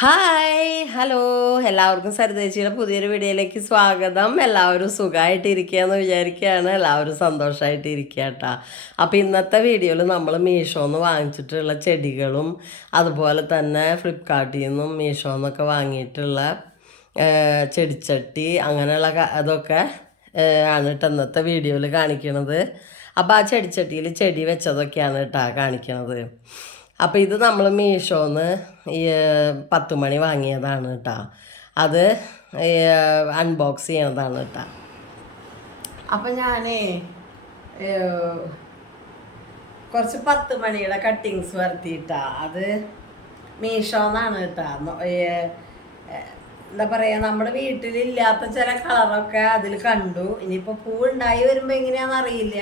Hi hello എല്ലാവർക്കും സരിതേച്ചിയുടെ പുതിയൊരു വീഡിയോയിലേക്ക് സ്വാഗതം. എല്ലാവരും സുഖമായിട്ട് ഇരിക്കുകയെന്ന് വിചാരിക്കുകയാണ്. എല്ലാവരും സന്തോഷമായിട്ട് ഇരിക്കുക കേട്ടോ അപ്പോൾ ഇന്നത്തെ വീഡിയോയിൽ നമ്മൾ മീഷോന്ന് വാങ്ങിച്ചിട്ടുള്ള ചെടികളും അതുപോലെ തന്നെ ഫ്ലിപ്കാർട്ടിൽ നിന്നും മീഷോന്നൊക്കെ വാങ്ങിയിട്ടുള്ള ചെടിച്ചട്ടി അങ്ങനെയുള്ള അതൊക്കെ ആണ് കേട്ടോ ഇന്നത്തെ വീഡിയോയിൽ കാണിക്കണത്. അപ്പോൾ ആ ചെടിച്ചട്ടിയിൽ ചെടി വെച്ചതൊക്കെയാണ് കേട്ടോ കാണിക്കണത്. അപ്പോൾ ഇത് നമ്മൾ മീഷോന്ന് ഈ പത്ത് മണി വാങ്ങിയതാണ് കേട്ടോ അത് അൺബോക്സ് ചെയ്യണതാണ് കേട്ടോ അപ്പം ഞാനേ കുറച്ച് പത്ത് മണിയുടെ കട്ടിങ്സ് വരുത്തിയിട്ടാ. അത് മീഷോന്നാണ് കേട്ടോ എന്താ പറയുക നമ്മുടെ വീട്ടിലില്ലാത്ത ചില കളറൊക്കെ അതിൽ കണ്ടു. ഇനിയിപ്പോൾ പൂ ഉണ്ടായി വരുമ്പോൾ എങ്ങനെയാണെന്ന് അറിയില്ല.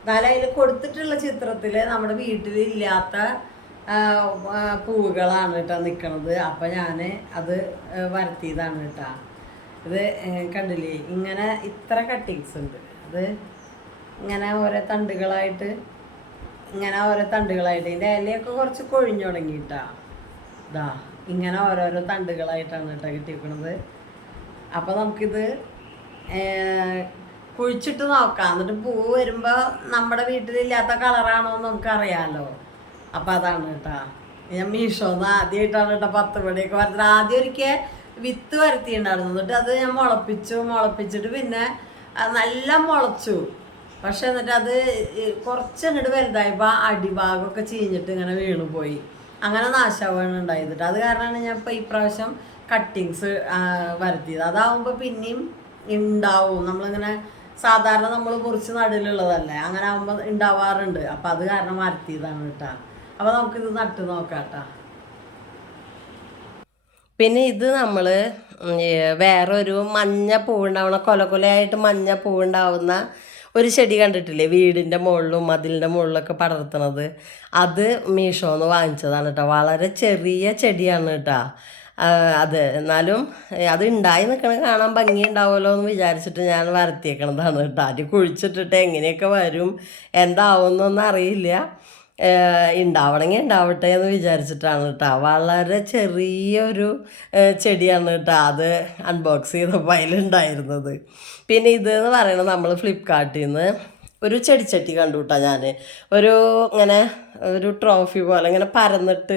എന്നാലും അതിൽ കൊടുത്തിട്ടുള്ള ചിത്രത്തിൽ നമ്മുടെ വീട്ടിലില്ലാത്ത പൂവുകളാണ് കേട്ടോ നിൽക്കണത് അപ്പം ഞാൻ അത് വരത്തിയതാണ് കേട്ടോ. ഇത് കണ്ടില്ലേ? ഇങ്ങനെ ഇത്ര കട്ടിങ്സ് ഉണ്ട്. അത് ഇങ്ങനെ ഓരോ തണ്ടുകളായിട്ട് ഇങ്ങനെ ഓരോ തണ്ടുകളായിട്ട്. ഇതിന്റെ ഇലയൊക്കെ കുറച്ച് കൊഴിഞ്ഞു തുടങ്ങിയിട്ടാ ഇതാ ഇങ്ങനെ ഓരോരോ തണ്ടുകളായിട്ടാണ് കേട്ടോ കിട്ടിയിരിക്കുന്നത് അപ്പോൾ നമുക്കിത് കുഴിച്ചിട്ട് നോക്കാം. എന്നിട്ട് പൂവ് വരുമ്പോൾ നമ്മുടെ വീട്ടിലില്ലാത്ത കളറാണോ എന്ന് നമുക്ക് അറിയാമല്ലോ അപ്പം അതാണ് കേട്ടോ. ഞാൻ മീഷോന്ന് ആദ്യമായിട്ടാണ് കേട്ടോ പത്ത് മണിയൊക്കെ വരുന്നത് ആദ്യം ഒരിക്കൽ വിത്ത് വരുത്തിയിട്ടുണ്ടായിരുന്നു. എന്നിട്ട് അത് ഞാൻ മുളപ്പിച്ചു മുളപ്പിച്ചിട്ട് പിന്നെ നല്ല മുളച്ചു. പക്ഷെ എന്നിട്ട് അത് കുറച്ച് അങ്ങോട്ട് വലുതായപ്പോൾ അടിഭാഗമൊക്കെ ചീഞ്ഞിട്ട് ഇങ്ങനെ വീണു പോയി അങ്ങനെ നാശാവാണ് ഉണ്ടായിരുന്നിട്ട് അത് കാരണമാണ് ഞാൻ ഇപ്പോൾ ഇപ്രാവശ്യം കട്ടിങ്സ് വരുത്തിയത്. അതാവുമ്പോൾ പിന്നെയും ഉണ്ടാവും നമ്മളിങ്ങനെ സാധാരണ നമ്മൾ മുറിച്ച് നടുവിലുള്ളതല്ലേ? അങ്ങനെ ആകുമ്പോൾ ഉണ്ടാവാറുണ്ട് അപ്പം അത് കാരണം വരുത്തിയതാണ് കേട്ടോ. അപ്പോൾ നമുക്കിത് നട്ട് നോക്കാം കേട്ടോ പിന്നെ ഇത് നമ്മൾ വേറൊരു മഞ്ഞ പൂവുണ്ടാവുന്ന കൊല കൊലയായിട്ട് മഞ്ഞ പൂവുണ്ടാവുന്ന ഒരു ചെടി കണ്ടിട്ടില്ലേ? വീടിന്റെ മുകളിലും മതിലിന്റെ മുകളിലൊക്കെ പടർത്തണത്. അത് മീഷോന്ന് വാങ്ങിച്ചതാണ് കേട്ടോ വളരെ ചെറിയ ചെടിയാണ് കേട്ടോ അത്. എന്നാലും അത് ഉണ്ടായി നിൽക്കണ കാണാൻ ഭംഗി ഉണ്ടാവുമല്ലോ എന്ന് വിചാരിച്ചിട്ട് ഞാൻ വരത്തിയേക്കണതാണ് കേട്ടോ അത് കുഴിച്ചിട്ടിട്ട് എങ്ങനെയൊക്കെ വരും എന്താവുമെന്നൊന്നും അറിയില്ല. ഉണ്ടാവണമെങ്കിൽ ഉണ്ടാവട്ടെ എന്ന് വിചാരിച്ചിട്ടാണ് കേട്ടോ വളരെ ചെറിയൊരു ചെടിയാണ് കേട്ടോ അത് അൺബോക്സ് ചെയ്തപ്പോൾ അതിലുണ്ടായിരുന്നത് പിന്നെ ഇത് എന്ന് പറയുന്നത് നമ്മൾ ഫ്ലിപ്കാർട്ടിൽ നിന്ന് ഒരു ചെടിച്ചട്ടി കണ്ടു കേട്ടോ ഞാൻ ഒരു ഇങ്ങനെ ഒരു ട്രോഫി പോലെ ഇങ്ങനെ പരന്നിട്ട്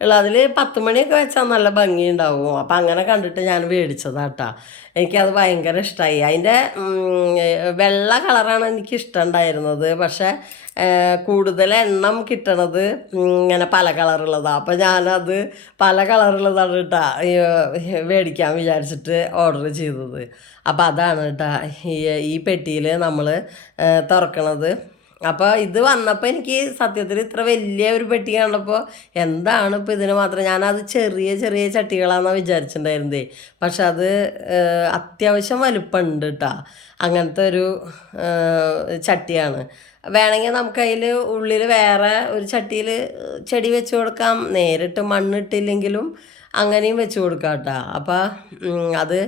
ഉള്ള അതിൽ പത്ത് മണിയൊക്കെ വെച്ചാൽ നല്ല ഭംഗി ഉണ്ടാവും അപ്പം അങ്ങനെ കണ്ടിട്ട് ഞാൻ മേടിച്ചതാട്ടാ എനിക്കത് ഭയങ്കര ഇഷ്ടമായി അതിന്റെ വെള്ള കളറാണ് എനിക്ക് ഇഷ്ടമുണ്ടായിരുന്നത് പക്ഷേ ഏഹ്, കൂടുതൽ എണ്ണം കിട്ടണത് ഇങ്ങനെ പല കളറുള്ളതാണ് അപ്പം ഞാനത് പല കളറുള്ളതാണ് കേട്ടോ മേടിക്കാൻ വിചാരിച്ചിട്ട് ഓർഡർ ചെയ്തത്. അപ്പോൾ അതാണ് കേട്ടോ ഈ പെട്ടിയിൽ നമ്മൾ തുറക്കണത്. അപ്പോൾ ഇത് വന്നപ്പോൾ എനിക്ക് സത്യത്തിൽ ഇത്ര വലിയ ഒരു പെട്ടി കണ്ടപ്പോൾ എന്താണ് ഇപ്പോൾ ഇതിന് മാത്രം? ഞാനത് ചെറിയ ചെറിയ ചട്ടികളാണെന്നാണ് വിചാരിച്ചിട്ടുണ്ടായിരുന്നേ പക്ഷെ അത് അത്യാവശ്യം വലുപ്പമുണ്ട് കേട്ടോ അങ്ങനത്തെ ഒരു ചട്ടിയാണ്. വേണമെങ്കിൽ നമുക്ക് അതിൽ ഉള്ളിൽ വേറെ ഒരു ചട്ടിയിൽ ചെടി വെച്ച് കൊടുക്കാം. നേരിട്ട് മണ്ണിട്ടില്ലെങ്കിലും അങ്ങനെയും വെച്ച് കൊടുക്കാം കേട്ടോ. അപ്പോൾ അത്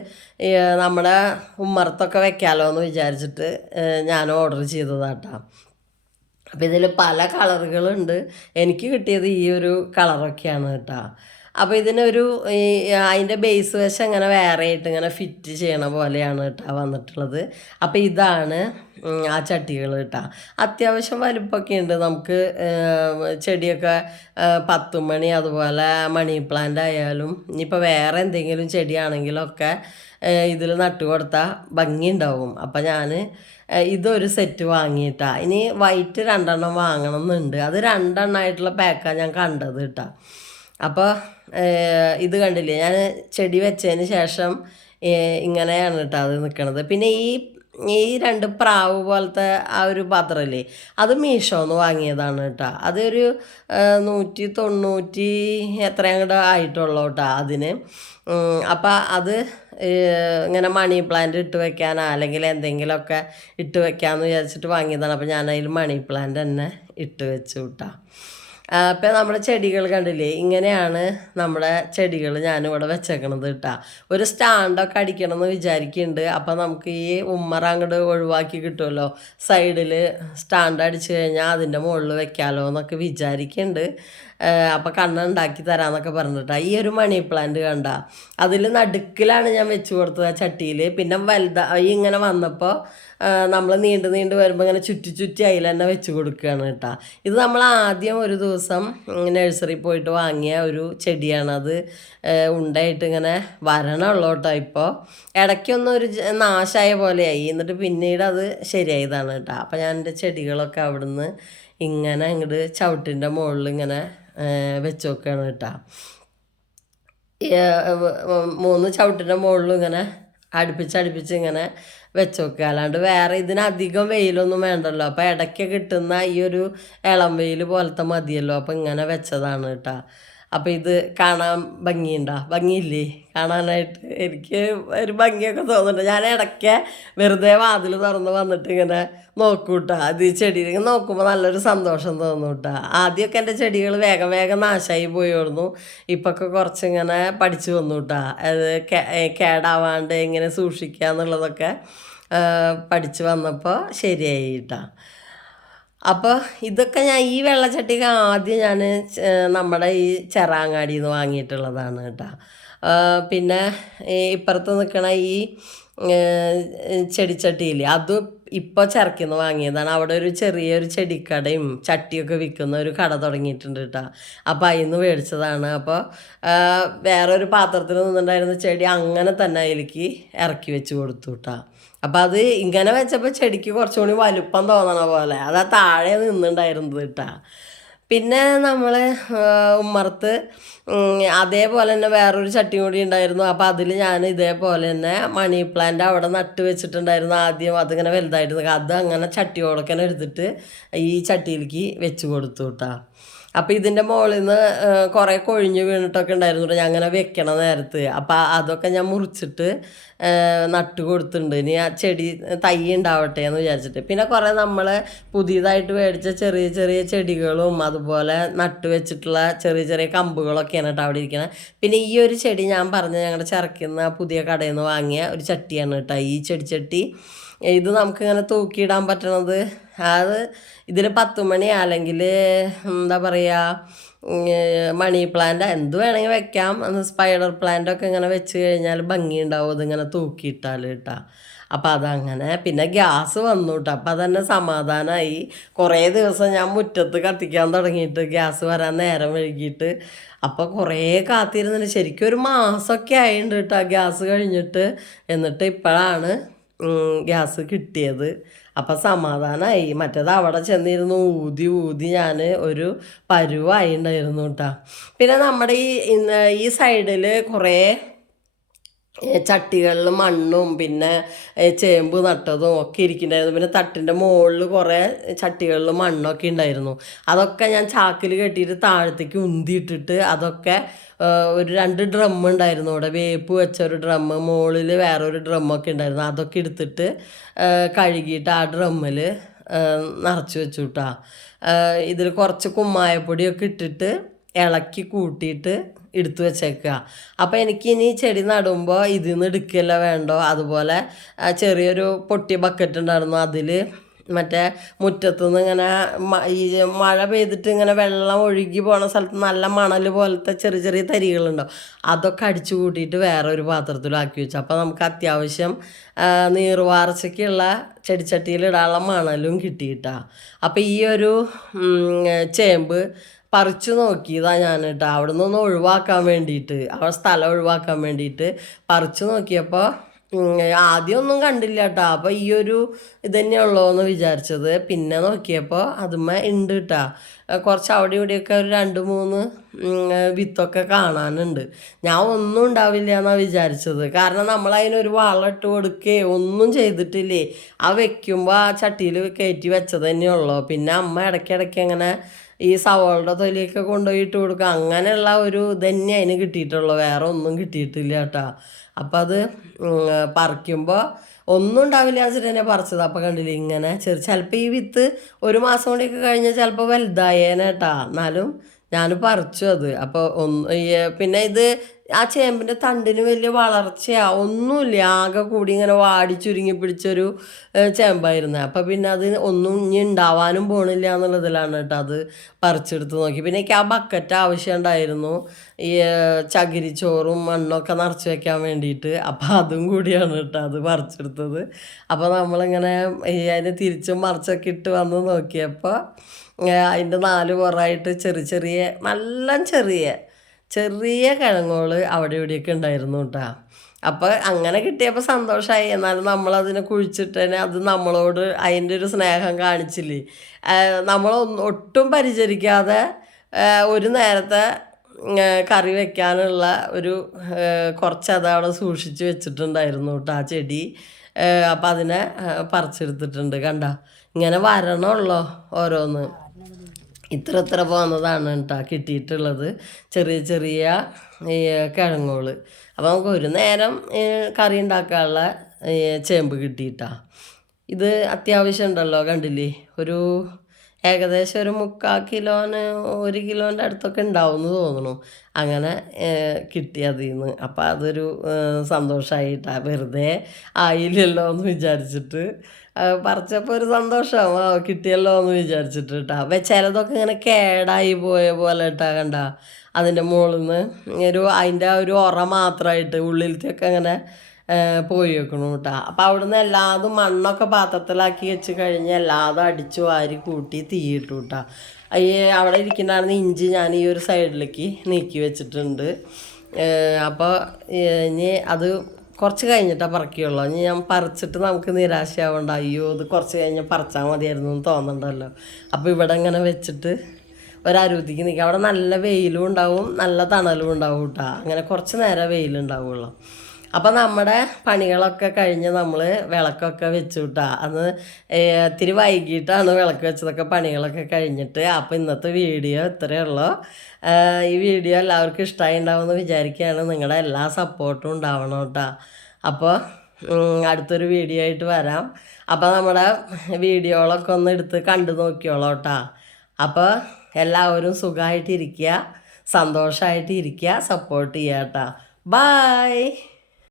നമ്മുടെ ഉമ്മറത്തൊക്കെ വെക്കാമല്ലോ എന്ന് വിചാരിച്ചിട്ട് ഞാൻ ഓർഡർ ചെയ്തതാട്ടോ അപ്പോൾ ഇതിൽ പല കളറുകളുണ്ട്. എനിക്ക് കിട്ടിയത് ഈ ഒരു കളറൊക്കെയാണ് കേട്ടോ. അപ്പോൾ ഇതിനൊരു അതിന്റെ ബേസ് വശം അങ്ങനെ വേറെ ആയിട്ട് ഇങ്ങനെ ഫിറ്റ് ചെയ്യണ പോലെയാണ് കേട്ടോ വന്നിട്ടുള്ളത്. അപ്പോൾ ഇതാണ് ആ ചട്ടികൾ കേട്ടോ. അത്യാവശ്യം വലുപ്പമൊക്കെ ഉണ്ട്. നമുക്ക് ചെടിയൊക്കെ പത്തു മണി അതുപോലെ മണി പ്ലാന്റ് ആയാലും ഇനിയിപ്പോൾ വേറെ എന്തെങ്കിലും ചെടിയാണെങ്കിലൊക്കെ ഇതിൽ നട്ടു കൊടുത്താൽ ഭംഗിയുണ്ടാവും അപ്പം ഞാൻ ഇതൊരു സെറ്റ് വാങ്ങിയിട്ടാ. ഇനി വൈറ്റ് രണ്ടെണ്ണം വാങ്ങണം എന്നുണ്ട് അത് രണ്ടെണ്ണമായിട്ടുള്ള പാക്കാണ് ഞാൻ കണ്ടത് കേട്ടോ. അപ്പോൾ ഇത് കണ്ടില്ലേ? ഞാൻ ചെടി വെച്ചതിന് ശേഷം ഇങ്ങനെയാണ് കേട്ടോ അത് നിൽക്കണത് പിന്നെ ഈ ഈ രണ്ട് പ്രാവ് പോലത്തെ ആ ഒരു പാത്രമില്ലേ അത് മീഷോന്ന് വാങ്ങിയതാണ് കേട്ടോ അതൊരു നൂറ്റി തൊണ്ണൂറ്റി എത്രയും കൂടെ ആയിട്ടുള്ളൂ കേട്ടോ അതിന്. അപ്പം അത് ഇങ്ങനെ മണി പ്ലാന്റ് ഇട്ട് വെക്കാനോ അല്ലെങ്കിൽ എന്തെങ്കിലുമൊക്കെ ഇട്ട് വെക്കാമെന്ന് വിചാരിച്ചിട്ട് വാങ്ങിയതാണ്. അപ്പോൾ ഞാൻ അതിൽ മണി പ്ലാന്റ് തന്നെ ഇട്ട് വെച്ചു കേട്ടോ അപ്പം നമ്മുടെ ചെടികൾ കണ്ടില്ലേ? ഇങ്ങനെയാണ് നമ്മുടെ ചെടികൾ ഞാനിവിടെ വെച്ചേക്കണത് കേട്ടാ ഒരു സ്റ്റാൻഡൊക്കെ അടിക്കണം എന്ന് വിചാരിക്കുന്നുണ്ട് അപ്പം നമുക്ക് ഈ ഉമ്മറ അങ്ങോട്ട് ഒഴിവാക്കി കിട്ടുമല്ലോ സൈഡിൽ സ്റ്റാൻഡ് അടിച്ചു കഴിഞ്ഞാൽ അതിന്റെ മുകളിൽ വെക്കാമല്ലോ എന്നൊക്കെ വിചാരിക്കുന്നുണ്ട് അപ്പം കണ്ണ ഉണ്ടാക്കി തരാമെന്നൊക്കെ പറഞ്ഞിട്ട്. ഈ ഒരു മണി പ്ലാന്റ് കണ്ട. അതിൽ നടുക്കിലാണ് ഞാൻ വെച്ച് കൊടുത്തത് ആ ചട്ടിയിൽ പിന്നെ വലുതാ ഇങ്ങനെ വന്നപ്പോൾ നമ്മൾ നീണ്ട് നീണ്ട് വരുമ്പോൾ ഇങ്ങനെ ചുറ്റി ചുറ്റി അതിൽ തന്നെ വെച്ച് കൊടുക്കുകയാണ് കേട്ടോ. ഇത് നമ്മൾ ആദ്യം ഒരു ദിവസം നഴ്സറി പോയിട്ട് വാങ്ങിയ ഒരു ചെടിയാണത് ഉണ്ടായിട്ട് ഇങ്ങനെ വരണമുള്ളൂ കേട്ടോ ഇപ്പോൾ ഇടയ്ക്കൊന്നും ഒരു നാശമായ പോലെയായി. എന്നിട്ട് പിന്നീട് അത് ശരിയായതാണ് കേട്ടോ. അപ്പോൾ ഞാൻ എന്റെ ചെടികളൊക്കെ അവിടുന്ന് ഇങ്ങനെ ഇങ്ങോട്ട് ചവിട്ടിന്റെ മുകളിൽ ഇങ്ങനെ വെച്ച് നോക്കുകയാണ് കേട്ടോ മൂന്ന് ചവിട്ടിന്റെ മുകളിലും ഇങ്ങനെ അടുപ്പിച്ച് അടുപ്പിച്ച് ഇങ്ങനെ വെച്ച് നോക്കുക അല്ലാണ്ട് വേറെ ഇതിനധികം വെയിലൊന്നും വേണ്ടല്ലോ. അപ്പോൾ ഇടയ്ക്ക് കിട്ടുന്ന ഈ ഒരു ഇളം വെയിൽ പോലത്തെ മതിയല്ലോ. അപ്പോൾ ഇങ്ങനെ വെച്ചതാണ് കേട്ടോ അപ്പോൾ ഇത് കാണാൻ ഭംഗിയുണ്ടോ? ഭംഗിയില്ലേ? കാണാനായിട്ട് എനിക്ക് ഒരു ഭംഗിയൊക്കെ തോന്നുന്നുണ്ട്. ഞാൻ ഇടയ്ക്ക് വെറുതെ വാതിൽ തുറന്ന് വന്നിട്ട് ഇങ്ങനെ നോക്കൂട്ടാ. അത് ഈ ചെടിയിൽ നോക്കുമ്പോൾ നല്ലൊരു സന്തോഷം തോന്നും കേട്ടോ ആദ്യമൊക്കെ എന്റെ ചെടികൾ വേഗം വേഗം നാശമായി പോയിരുന്നു ഇപ്പൊക്കെ കുറച്ചിങ്ങനെ പഠിച്ചു വന്നു കേട്ടോ അത് കേടാവാണ്ട് എങ്ങനെ സൂക്ഷിക്കുക എന്നുള്ളതൊക്കെ പഠിച്ചു വന്നപ്പോൾ ശരിയായി കേട്ടോ അപ്പോൾ ഇതൊക്കെ ഞാൻ ഈ വെള്ളച്ചട്ടിക്ക് ആദ്യം ഞാൻ നമ്മുടെ ഈ ചെറാങ്ങാടിയിൽ നിന്ന് വാങ്ങിയിട്ടുള്ളതാണ് കേട്ടോ. പിന്നെ ഇപ്പുറത്ത് നിൽക്കണ ഈ ചെടിച്ചട്ടിയിൽ അത് ഇപ്പോൾ ചിറക്കിന്ന് വാങ്ങിയതാണ്. അവിടെ ഒരു ചെറിയൊരു ചെടിക്കടയും ചട്ടിയൊക്കെ വിൽക്കുന്ന ഒരു കട തുടങ്ങിയിട്ടുണ്ട് കേട്ടോ. അപ്പോൾ അതിൽ നിന്ന് മേടിച്ചതാണ് അപ്പോൾ വേറൊരു പാത്രത്തിൽ നിന്നുണ്ടായിരുന്ന ചെടി അങ്ങനെ തന്നെ അതിലേക്ക് ഇറക്കി വെച്ച് കൊടുത്തു കേട്ടോ. അപ്പം അത് ഇങ്ങനെ വെച്ചപ്പോൾ ചെടിക്ക് കുറച്ചുകൂടി വലുപ്പം തോന്നണ പോലെ. അത് താഴെ നിന്നുണ്ടായിരുന്നത് കേട്ടാ. പിന്നെ നമ്മൾ ഉമ്മർത്ത് അതേപോലെ തന്നെ വേറൊരു ചട്ടി കൂടി ഉണ്ടായിരുന്നു. അപ്പോൾ അതിൽ ഞാൻ ഇതേപോലെ തന്നെ മണി പ്ലാന്റ് അവിടെ നട്ട് വെച്ചിട്ടുണ്ടായിരുന്നു ആദ്യം. അതിങ്ങനെ വലുതായിരുന്നു അത് അങ്ങനെ ചട്ടിയോടൊക്കെ എടുത്തിട്ട് ഈ ചട്ടിയിലേക്ക് വെച്ച് കൊടുത്തു കേട്ടോ. അപ്പോൾ ഇതിന്റെ മുകളിൽ നിന്ന് കുറേ കൊഴിഞ്ഞ് വീണിട്ടൊക്കെ ഉണ്ടായിരുന്നു ഞാൻ അങ്ങനെ വെക്കണ നേരത്ത്. അപ്പോൾ അതൊക്കെ ഞാൻ മുറിച്ചിട്ട് നട്ട് കൊടുത്തിട്ടുണ്ട്. ഇനി ആ ചെടി തൈ ഉണ്ടാവട്ടെ എന്ന് വിചാരിച്ചിട്ട്. പിന്നെ കുറേ നമ്മൾ പുതിയതായിട്ട് മേടിച്ച ചെറിയ ചെറിയ ചെടികളും അതുപോലെ നട്ട് വെച്ചിട്ടുള്ള ചെറിയ ചെറിയ കമ്പുകളൊക്കെയാണ് കേട്ടോ അവിടെ ഇരിക്കുന്നത് പിന്നെ ഈ ഒരു ചെടി ഞാൻ പറഞ്ഞ ഞങ്ങളുടെ ചിറക്കുന്ന പുതിയ കടയിൽ നിന്ന് വാങ്ങിയ ഒരു ചട്ടിയാണ് കേട്ടോ. ഈ ചെടിച്ചട്ടി ഇത് നമുക്കിങ്ങനെ തൂക്കിയിടാൻ പറ്റണത്. അത് ഇതിൽ പത്ത് മണി അല്ലെങ്കിൽ എന്താ പറയുക മണി പ്ലാന്റ് എന്ത് വേണമെങ്കിൽ വെക്കാം. സ്പൈഡർ പ്ലാന്റ് ഒക്കെ ഇങ്ങനെ വെച്ച് കഴിഞ്ഞാൽ ഭംഗിയുണ്ടാവും ഇതിങ്ങനെ തൂക്കിയിട്ടാൽ കേട്ടോ. അപ്പം അതങ്ങനെ. പിന്നെ ഗ്യാസ് വന്നു കേട്ടോ അപ്പം അതന്നെ സമാധാനമായി കുറേ ദിവസം ഞാൻ മുറ്റത്ത് കത്തിക്കാൻ തുടങ്ങിയിട്ട് ഗ്യാസ് വരാൻ നേരം വൈകിട്ട് അപ്പോൾ കുറേ കാത്തിരുന്നില്ല ശരിക്കും ഒരു മാസമൊക്കെ ആയിട്ടുണ്ട് കേട്ടോ ഗ്യാസ് കഴിഞ്ഞിട്ട്. എന്നിട്ട് ഇപ്പോഴാണ് ഗ്യാസ് കിട്ടിയത്. അപ്പം സമാധാനമായി മറ്റേത് അവിടെ ചെന്നിരുന്നു ഊതി ഊതി ഞാൻ ഒരു പരുവായി ഉണ്ടായിരുന്നു കേട്ടോ പിന്നെ നമ്മുടെ ഈ ഈ സൈഡിൽ കുറേ ചട്ടികളിൽ മണ്ണും പിന്നെ ചേമ്പ് നട്ടതും ഒക്കെ ഇരിക്കുന്നുണ്ടായിരുന്നു. പിന്നെ തട്ടിന്റെ മുകളിൽ കുറേ ചട്ടികളിൽ മണ്ണൊക്കെ ഉണ്ടായിരുന്നു അതൊക്കെ ഞാൻ ചാക്കിൽ കെട്ടിയിട്ട് താഴത്തേക്ക് ഉന്തിയിട്ടിട്ട് അതൊക്കെ ഒരു രണ്ട് ഡ്രം ഉണ്ടായിരുന്നു അവിടെ. വേപ്പ് വെച്ച ഒരു ഡ്രം മുകളിൽ വേറൊരു ഡ്രമ്മൊക്കെ ഉണ്ടായിരുന്നു അതൊക്കെ എടുത്തിട്ട് കഴുകിയിട്ട് ആ ഡ്രമ്മിൽ നിറച്ച് വെച്ചു കേട്ടോ ഇതിൽ കുറച്ച് കുമ്മായപ്പൊടിയൊക്കെ ഇട്ടിട്ട് ഇളക്കി കൂട്ടിയിട്ട് എടുത്തു വെച്ചേക്കുക. അപ്പോൾ എനിക്ക് ഇനി ചെടി നടുമ്പോൾ ഇതിൽ നിന്ന് എടുക്കില്ല വേണ്ടോ? അതുപോലെ ചെറിയൊരു പൊട്ടിയ ബക്കറ്റ് ഉണ്ടായിരുന്നു. അതിൽ മറ്റേ മുറ്റത്തുനിന്ന് ഇങ്ങനെ ഈ മഴ പെയ്തിട്ട് ഇങ്ങനെ വെള്ളം ഒഴുകി പോണ സ്ഥലത്ത് നല്ല മണൽ പോലത്തെ ചെറിയ ചെറിയ തരികളുണ്ടോ അതൊക്കെ അടിച്ചു കൂട്ടിയിട്ട് വേറെ ഒരു പാത്രത്തിലാക്കി വെച്ചു. അപ്പോൾ നമുക്ക് അത്യാവശ്യം നീർവാർച്ചയ്ക്കുള്ള ചെടിച്ചട്ടിയിലിടാനുള്ള മണലും കിട്ടിയിട്ടാണ് അപ്പോൾ ഈ ഒരു ചേമ്പ് പറിച്ചു നോക്കിയതാ ഞാൻ കേട്ടോ അവിടെ നിന്നൊന്ന് ഒഴിവാക്കാൻ വേണ്ടിയിട്ട് അവിടെ സ്ഥലം ഒഴിവാക്കാൻ വേണ്ടിയിട്ട് പറിച്ചു നോക്കിയപ്പോൾ ആദ്യം ഒന്നും കണ്ടില്ല കേട്ടോ അപ്പോൾ ഈ ഒരു ഇത് ഉള്ളോ എന്ന് വിചാരിച്ചത്. പിന്നെ നോക്കിയപ്പോൾ അതുമ്മ ഉണ്ട് കേട്ടോ കുറച്ച് അവിടെ ഇവിടെയൊക്കെ ഒരു രണ്ട് മൂന്ന് വിത്തൊക്കെ കാണാനുണ്ട്. ഞാൻ ഒന്നും ഉണ്ടാവില്ല എന്നാണ് വിചാരിച്ചത്. കാരണം നമ്മൾ അതിനൊരു വളം ഇട്ട് കൊടുക്കുകയോ ഒന്നും ചെയ്തിട്ടില്ലേ. ആ വെക്കുമ്പോൾ ആ ചട്ടിയിൽ കയറ്റി വെച്ചത് തന്നെയുള്ളൂ പിന്നെ അമ്മ ഇടയ്ക്കിടയ്ക്ക് അങ്ങനെ ഈ സവോളയുടെ തൊലിയൊക്കെ കൊണ്ടുപോയി ഇട്ട് കൊടുക്കുക. അങ്ങനെയുള്ള ഒരു ഇതന്നെ അതിന് കിട്ടിയിട്ടുള്ളൂ. വേറെ ഒന്നും കിട്ടിയിട്ടില്ല കേട്ടോ. അപ്പം അത് പറിക്കുമ്പോൾ ഒന്നും ഉണ്ടാവില്ല വെച്ചിട്ട് തന്നെ പറിച്ചത്. അപ്പം കണ്ടില്ലേ ഇങ്ങനെ ചെറു ചിലപ്പോൾ ഈ വിത്ത് ഒരു മാസം കൊണ്ടൊക്കെ കഴിഞ്ഞാൽ ചിലപ്പോൾ വലുതായേനെ കേട്ടോ. എന്നാലും ഞാൻ പറിച്ചു അത്. അപ്പോൾ ഒന്ന് പിന്നെ ഇത് ആ ചേമ്പിന്റെ തണ്ടിന് വലിയ വളർച്ചയാ. ഒന്നുമില്ല ആകെ കൂടി ഇങ്ങനെ വാടി ചുരുങ്ങി പിടിച്ചൊരു ചേമ്പായിരുന്നു. അപ്പം പിന്നെ അത് ഒന്നും ഇനി ഉണ്ടാവാനും പോണില്ല എന്നുള്ളതിലാണ് കേട്ടോ അത് പറിച്ചെടുത്ത് നോക്കി. പിന്നെ എനിക്ക് ആ ബക്കറ്റ് ആവശ്യം ഉണ്ടായിരുന്നു ഈ ചകിരിച്ചോറും മണ്ണൊക്കെ നിറച്ച് വെക്കാൻ വേണ്ടിയിട്ട്. അപ്പം അതും കൂടിയാണ് കേട്ടോ അത് പറിച്ചെടുത്തത്. അപ്പോൾ നമ്മളിങ്ങനെ അതിനെ തിരിച്ചും മറിച്ചൊക്കെ ഇട്ട് വന്ന് നോക്കിയപ്പോൾ അതിന്റെ നാല് പുറമായിട്ട് ചെറിയ ചെറിയ നല്ല ചെറിയ ചെറിയ കിഴങ്ങുകൾ അവിടെ ഇവിടെയൊക്കെ ഉണ്ടായിരുന്നു കേട്ടോ. അപ്പോൾ അങ്ങനെ കിട്ടിയപ്പോൾ സന്തോഷമായി എന്നാലും നമ്മളതിനെ കുഴിച്ചിട്ടേനെ അത് നമ്മളോട് അതിന്റെ ഒരു സ്നേഹം കാണിച്ചില്ലേ. നമ്മൾ ഒട്ടും പരിചരിക്കാതെ ഒരു നേരത്തെ കറി വെക്കാനുള്ള ഒരു കുറച്ച് അത് അവിടെ സൂക്ഷിച്ച് വെച്ചിട്ടുണ്ടായിരുന്നു കേട്ടോ ആ ചെടി. അപ്പം അതിനെ പറിച്ചെടുത്തിട്ടുണ്ട് കണ്ട. ഇങ്ങനെ വരണമല്ലോ ഓരോന്ന്? ഇത്ര ഇത്ര പോകുന്നതാണ് കേട്ടോ കിട്ടിയിട്ടുള്ളത്. ചെറിയ ചെറിയ ഈ കിഴങ്ങുകൾ അപ്പോൾ നമുക്ക് ഒരു നേരം കറി ഉണ്ടാക്കാനുള്ള ചേമ്പ് കിട്ടിയിട്ടാ. ഇത് അത്യാവശ്യം ഉണ്ടല്ലോ കണ്ടില്ലേ? ഒരു ഏകദേശം ഒരു മുക്കാൽ കിലോന് ഒരു കിലോന്റെ അടുത്തൊക്കെ ഉണ്ടാവും എന്ന് തോന്നുന്നു. അങ്ങനെ കിട്ടി അതിൽ നിന്ന് അപ്പോൾ അതൊരു സന്തോഷമായിട്ടാണ് വെറുതെ ആയില്ലല്ലോ എന്ന് വിചാരിച്ചിട്ട് പറിച്ചപ്പോൾ ഒരു സന്തോഷം. ആ കിട്ടിയല്ലോ എന്ന് വിചാരിച്ചിട്ട് കേട്ടോ അപ്പം ചിലതൊക്കെ ഇങ്ങനെ കേടായി പോയ പോലെ ഇട്ടാ കണ്ട. അതിന്റെ മുകളിൽ നിന്ന് ഒരു അതിന്റെ ഒരു ഉറ മാത്രമായിട്ട് ഉള്ളിലത്തെയൊക്കെ അങ്ങനെ പോയി വെക്കണം കേട്ടോ അപ്പം അവിടുന്ന് എല്ലാതും മണ്ണൊക്കെ പാത്രത്തിലാക്കി വെച്ച് കഴിഞ്ഞ് എല്ലാതും അടിച്ചു വാരി കൂട്ടി തീയിട്ടു കേട്ടോ ഈ അവിടെ ഇരിക്കുന്നതാണ് ഇഞ്ചി ഞാൻ ഈ ഒരു സൈഡിലേക്ക് നീക്കി വെച്ചിട്ടുണ്ട്. അപ്പോൾ ഇനി അത് കുറച്ച് കഴിഞ്ഞിട്ടാണ് പറിക്കുള്ളൂ ഇനി ഞാൻ പറിച്ചിട്ട് നമുക്ക് നിരാശയാവണ്ട. അയ്യോ ഇത് കുറച്ച് കഴിഞ്ഞ് പറിച്ചാൽ മതിയായിരുന്നു എന്ന് തോന്നണ്ടല്ലോ. അപ്പോൾ ഇവിടെ ഇങ്ങനെ വെച്ചിട്ട് ഒരരുതിക്ക് നിൽക്കുക അവിടെ നല്ല വെയിലും ഉണ്ടാവും നല്ല തണലും ഉണ്ടാവും കേട്ടോ അങ്ങനെ കുറച്ച് നേരം വെയിലുണ്ടാവുള്ളൂ. അപ്പം നമ്മുടെ പണികളൊക്കെ കഴിഞ്ഞ് നമ്മൾ വിളക്കൊക്കെ വെച്ചു കിട്ടാ അന്ന് ഇത്തിരി വൈകിട്ടാണ് വിളക്ക് വെച്ചതൊക്കെ പണികളൊക്കെ കഴിഞ്ഞിട്ട്. അപ്പോൾ ഇന്നത്തെ വീഡിയോ ഇത്രയേ ഉള്ളൂ. ഈ വീഡിയോ എല്ലാവർക്കും ഇഷ്ടമായി ഉണ്ടാവുമെന്ന് വിചാരിക്കുകയാണ് നിങ്ങളുടെ എല്ലാ സപ്പോർട്ടും ഉണ്ടാവണം കേട്ടോ. അപ്പോൾ അടുത്തൊരു വീഡിയോ ആയിട്ട് വരാം. അപ്പോൾ നമ്മുടെ വീഡിയോകളൊക്കെ ഒന്ന് എടുത്ത് കണ്ടു നോക്കിയോളൂ കേട്ടോ. അപ്പോൾ എല്ലാവരും സുഖമായിട്ടിരിക്കുക സന്തോഷമായിട്ട് ഇരിക്കുക സപ്പോർട്ട് ചെയ്യുക കേട്ടോ. ബായ്!